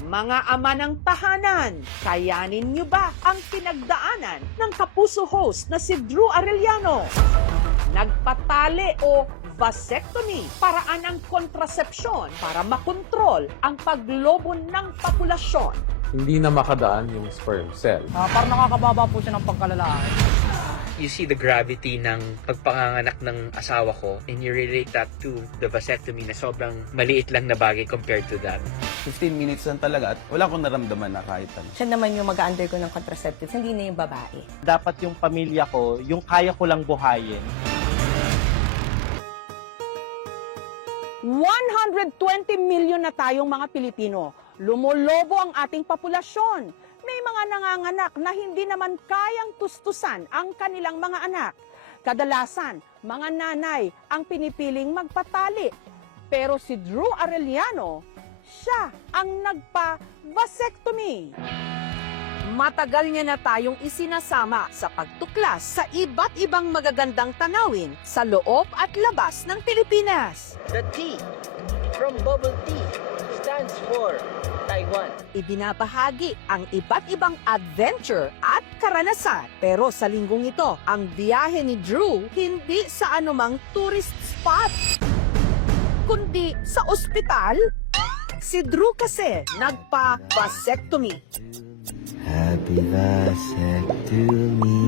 Mga ama ng tahanan, kayanin niyo ba ang pinagdaanan ng kapuso host na si Drew Arellano? Nagpatali o vasectomy, paraan ang kontrasepsyon para makontrol ang paglobo ng populasyon. Hindi na makadaan yung sperm cell. Parang nakakababa po siya ng pagkalalaki. You see the gravity ng pagpanganganak ng asawa ko and you relate that to the vasectomy na sobrang maliit lang na bagay compared to that. 15 minutes lang talaga at wala akong naramdaman na kahit ano. Siya naman yung mag-undergo ng contraceptives, hindi na yung babae. Dapat yung pamilya ko, yung kaya ko lang buhayin. 120 million na tayong mga Pilipino. Lumolobo ang ating populasyon. May mga nanganganak na hindi naman kayang tustusan ang kanilang mga anak. Kadalasan, mga nanay ang pinipiling magpatali. Pero si Drew Arellano, siya ang nagpa-vasectomy. Matagal niya na tayong isinasama sa pagtuklas sa iba't ibang magagandang tanawin sa loob at labas ng Pilipinas. The T from bubble tea stands for Taiwan. Ibinabahagi ang iba't ibang adventure at karanasan. Pero sa linggong ito, ang biyahe ni Drew hindi sa anumang tourist spot, kundi sa ospital. Si Drew kasi nagpa-vasectomy. Happy vasectomy.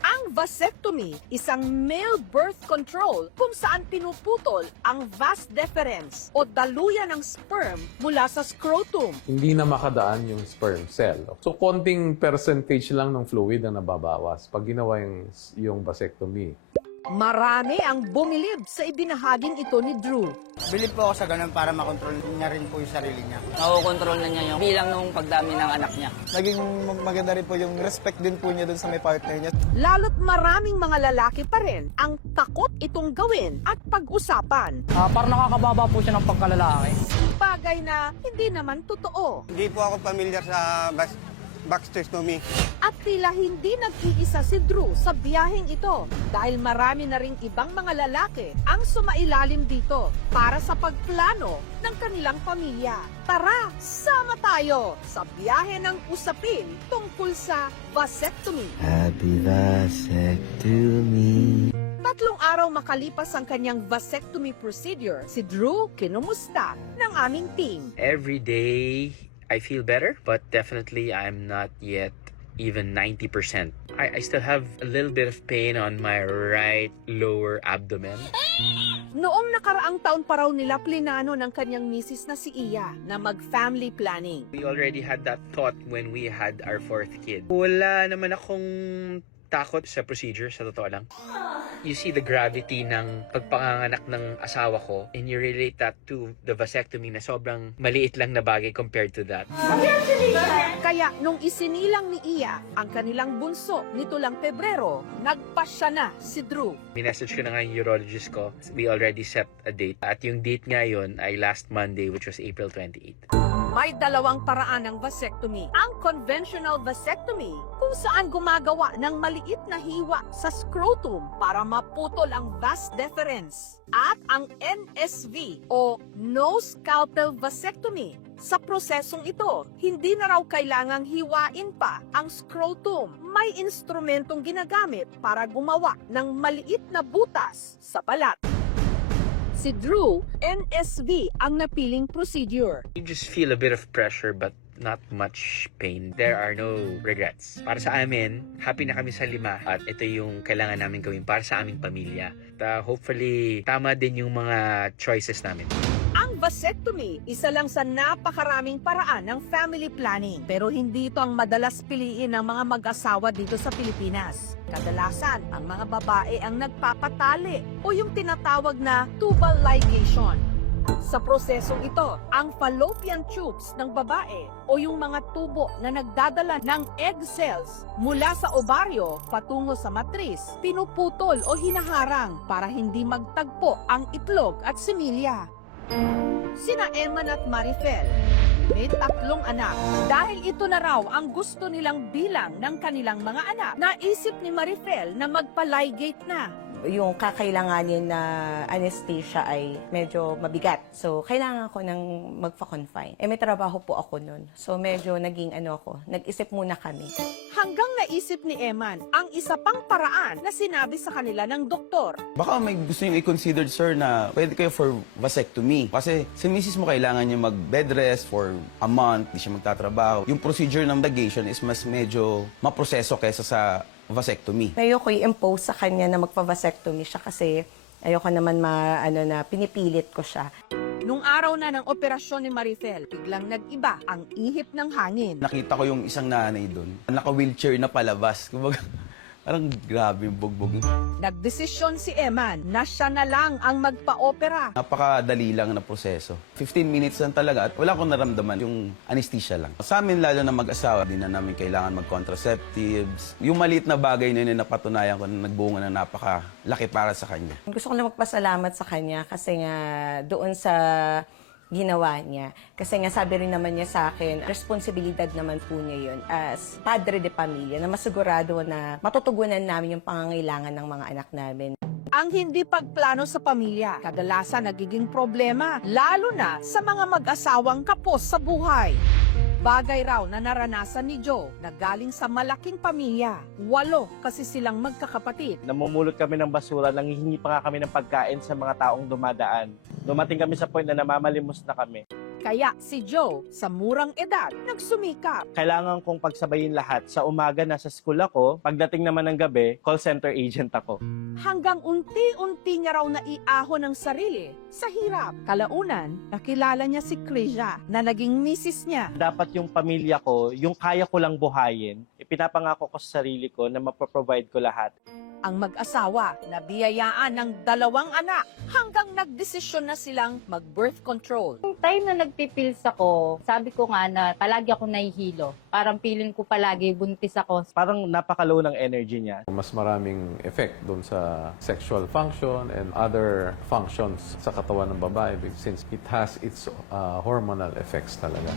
Ang vasectomy, isang male birth control kung saan pinuputol ang vas deferens o daluyan ng sperm mula sa scrotum. Hindi na makadaan yung sperm cell. So, konting percentage lang ng fluid ang nababawas pag ginawa yung vasectomy. Marami ang bumilib sa ibinahaging ito ni Drew. Bilib po ako sa ganun para makontrol niya rin po yung sarili niya. Nakokontrol na niya yung bilang nung pagdami ng anak niya. Naging maganda rin po yung respect din po niya dun sa may partner niya. Lalo't maraming mga lalaki pa rin ang takot itong gawin at pag-usapan. Parang nakakababa po siya ng pagkalalaki. Bagay na hindi naman totoo. Hindi po ako pamilyar sa vasectomy. At tila hindi nag-iisa si Drew sa biyaheng ito dahil marami na ring ibang mga lalaki ang sumailalim dito para sa pagplano ng kanilang pamilya. Tara, sama tayo sa biyahe ng usapin tungkol sa vasectomy. Happy vasectomy. 3 araw makalipas ang kanyang vasectomy procedure, si Drew kinumusta ng aming team. Every day, I feel better, but definitely I'm not yet even 90%. I still have a little bit of pain on my right lower abdomen. Noong nakaraang taon pa raw nila plinano ng kanyang misis na si Iya na mag-family planning. We already had that thought when we had our 4th kid. Wala naman akong takot sa procedure, sa totoo lang. You see the gravity ng pagpanganganak ng asawa ko and you relate that to the vasectomy na sobrang maliit lang na bagay compared to that. Kaya nung isinilang ni Iya ang kanilang bunso nito lang Pebrero, nagpasya na si Drew. Minessage ko na nga yung urologist ko. We already set a date. At yung date ngayon ay last Monday, which was April 28. May dalawang paraan ng vasectomy. Ang conventional vasectomy, kung saan gumagawa ng maliit na hiwa sa scrotum para maputol ang vas deferens. At ang NSV o no scalpel vasectomy. Sa prosesong ito, hindi na raw kailangang hiwain pa ang scrotum. May instrumentong ginagamit para gumawa ng maliit na butas sa balat. Si Drew, NSV ang napiling procedure. You just feel a bit of pressure but not much pain. There are no regrets. Para sa amin, happy na kami sa 5 at ito yung kailangan namin gawin para sa aming pamilya. At hopefully, tama din yung mga choices namin. Ang vasectomy, isa lang sa napakaraming paraan ng family planning. Pero hindi ito ang madalas piliin ng mga mag-asawa dito sa Pilipinas. Kadalasan, ang mga babae ang nagpapatali o yung tinatawag na tubal ligation. Sa prosesong ito, ang fallopian tubes ng babae o yung mga tubo na nagdadala ng egg cells mula sa ovaryo patungo sa matris, pinuputol o hinaharang para hindi magtagpo ang itlog at similya. Sina Eman at Marifel, may 3 anak. Dahil ito na raw ang gusto nilang bilang ng kanilang mga anak, naisip ni Marifel na magpa-ligate na. Yung kakailanganin na anesthesia ay medyo mabigat. So, kailangan ko ng magpa-confine. May trabaho po ako nun. So, medyo nag-isip muna kami. Hanggang naisip ni Eman ang isa pang paraan na sinabi sa kanila ng doktor. Baka may gusto nyo i-consider, sir, na pwede kayo for vasectomy. Kasi si misis mo kailangan niya mag-bed rest for a month, di siya magtatrabaho. Yung procedure ng ligation is mas medyo maproseso kaysa sa vasectomy. Ayoko i-impose sa kanya na magpa-vasectomy siya kasi ayoko naman pinipilit ko siya. Nung araw na ng operasyon ni Maricel, biglang nag-iba ang ihip ng hangin. Nakita ko yung isang nanay doon, naka-wheelchair na palabas. Kumbaga, parang grabe yung bugbog. Nagdesisyon si Eman na siya na lang ang magpa-opera. Napakadali lang na proseso. 15 minutes lang talaga at wala akong naramdaman, yung anesthesia lang. Sa amin lalo na mag-asawa, di na namin kailangan mag-contraceptives. Yung maliit na bagay na yun, napatunayan ko na nagbunga na napakalaki para sa kanya. Gusto ko lang magpasalamat sa kanya kasi nga doon sa ginawa niya. Kasi nga sabi rin naman niya sa akin, responsibilidad naman po niya yun as padre de pamilya na masigurado na matutugunan namin yung pangangailangan ng mga anak namin. Ang hindi pagplano sa pamilya, kadalasan nagiging problema, lalo na sa mga mag-asawang kapos sa buhay. Bagay raw na naranasan ni Joe na galing sa malaking pamilya. 8 kasi silang magkakapatid. Namumulot kami ng basura, nanghihingi pa nga kami ng pagkain sa mga taong dumadaan. Dumating kami sa point na namamalimos na kami. Kaya si Joe, sa murang edad, nagsumikap. Kailangan kong pagsabayin lahat. Sa umaga, nasa school ako. Pagdating naman ng gabi, call center agent ako. Hanggang unti-unti niya raw naiahon ng sarili sa hirap. Kalaunan, nakilala niya si Krisha na naging misis niya. Dapat yung pamilya ko, yung kaya ko lang buhayin, ipinapangako ko sa sarili ko na maproprovide ko lahat. Ang mag-asawa na biyayaan ng 2 anak hanggang nagdesisyon na silang mag-birth control. Yung time na nagpipils ako, sabi ko nga na palagi ako nahihilo. Parang feeling ko palagi buntis ako. Parang napaka-low ng energy niya. Mas maraming effect doon sa sexual function and other functions sa katawan ng babae since it has its hormonal effects talaga.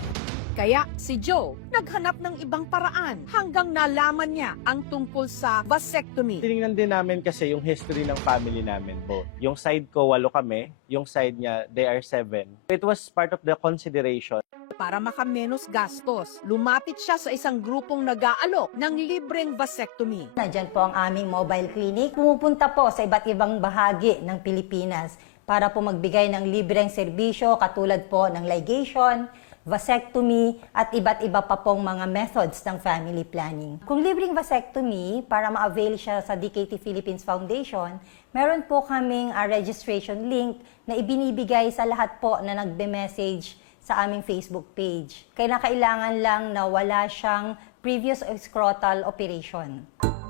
Kaya si Joe naghanap ng ibang paraan hanggang nalaman niya ang tungkol sa vasectomy. Tinignan din namin kasi yung history ng family namin po. Yung side ko, 8 kami. Yung side niya, they are 7. It was part of the consideration. Para makamenos gastos, lumapit siya sa isang grupong nag-aalok ng libreng vasectomy. Nandyan po ang aming mobile clinic. Pumupunta po sa iba't ibang bahagi ng Pilipinas para po magbigay ng libreng serbisyo katulad po ng ligation, vasectomy, at iba't iba pa pong mga methods ng family planning. Kung libreng vasectomy, para ma-avail siya sa DKT Philippines Foundation, meron po kaming registration link na ibinibigay sa lahat po na nagbe-message sa aming Facebook page. Kailangan lang na wala siyang previous scrotal operation.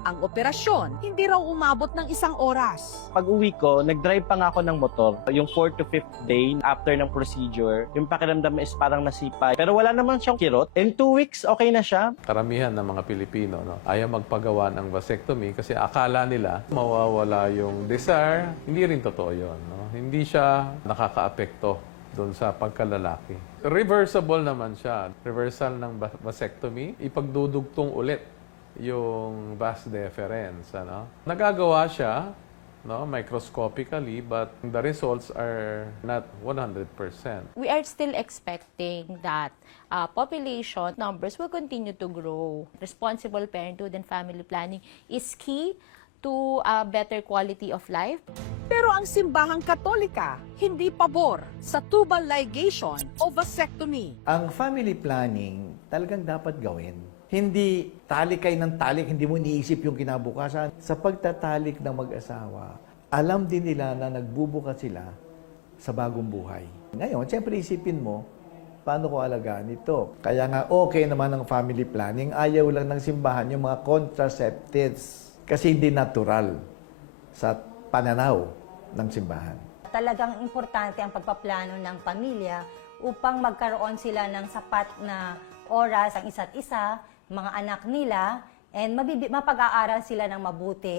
Ang operasyon, hindi raw umabot ng 1 oras. Pag uwi ko, nag-drive pa nga ako ng motor. Yung 4th to 5th day after ng procedure, yung pakiramdam is parang nasipay. Pero wala naman siyang kirot. In 2 weeks, okay na siya. Karamihan ng mga Pilipino ayaw magpagawa ng vasectomy kasi akala nila mawawala yung desire. Hindi rin totoo yun. Hindi siya nakakaapekto doon sa pagkalalaki. Reversible naman siya. Reversal ng vasectomy, ipagdudugtong ulit yung vas deferens. Nagagawa siya microscopically, but the results are not 100%. We are still expecting that population numbers will continue to grow. Responsible parenthood and family planning is key to a better quality of life. Pero ang simbahang Katolika, hindi pabor sa tubal ligation o vasectomy. Ang family planning talagang dapat gawin. Hindi talik kayo ng talik, hindi mo iniisip yung kinabukasan. Sa pagtatalik ng mag-asawa, alam din nila na nagbubukas sila sa bagong buhay. Ngayon, siyempre isipin mo, paano ko alagaan ito? Kaya nga okay naman ang family planning, ayaw lang ng simbahan yung mga contraceptives. Kasi hindi natural sa pananaw ng simbahan. Talagang importante ang pagpaplano ng pamilya upang magkaroon sila ng sapat na oras ang isa't isa, mga anak nila, and mapag-aaral sila ng mabuti.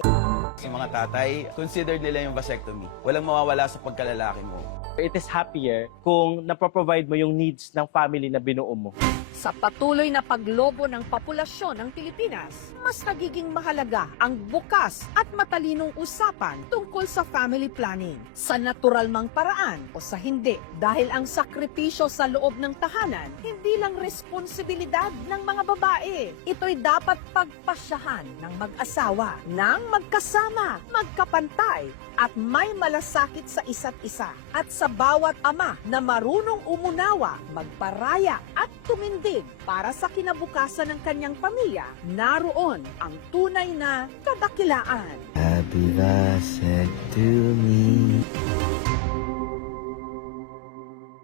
Sa mga tatay, consider nila yung vasectomy. Walang mawawala sa pagkalalaki mo. It is happier kung naproprovide mo yung needs ng family na binuo mo. Sa patuloy na paglobo ng populasyon ng Pilipinas, mas nagiging mahalaga ang bukas at matalinong usapan tungkol sa family planning. Sa natural mang paraan o sa hindi. Dahil ang sakripisyo sa loob ng tahanan, hindi lang responsibilidad ng mga babae. Ito'y dapat pagpasyahan ng mag-asawa, ng magkasama, magkapantay, at may malasakit sa isa't isa. At sa bawat ama na marunong umunawa, magparaya at tumindig para sa kinabukasan ng kanyang pamilya, naroon ang tunay na kadakilaan. Happy birthday to me.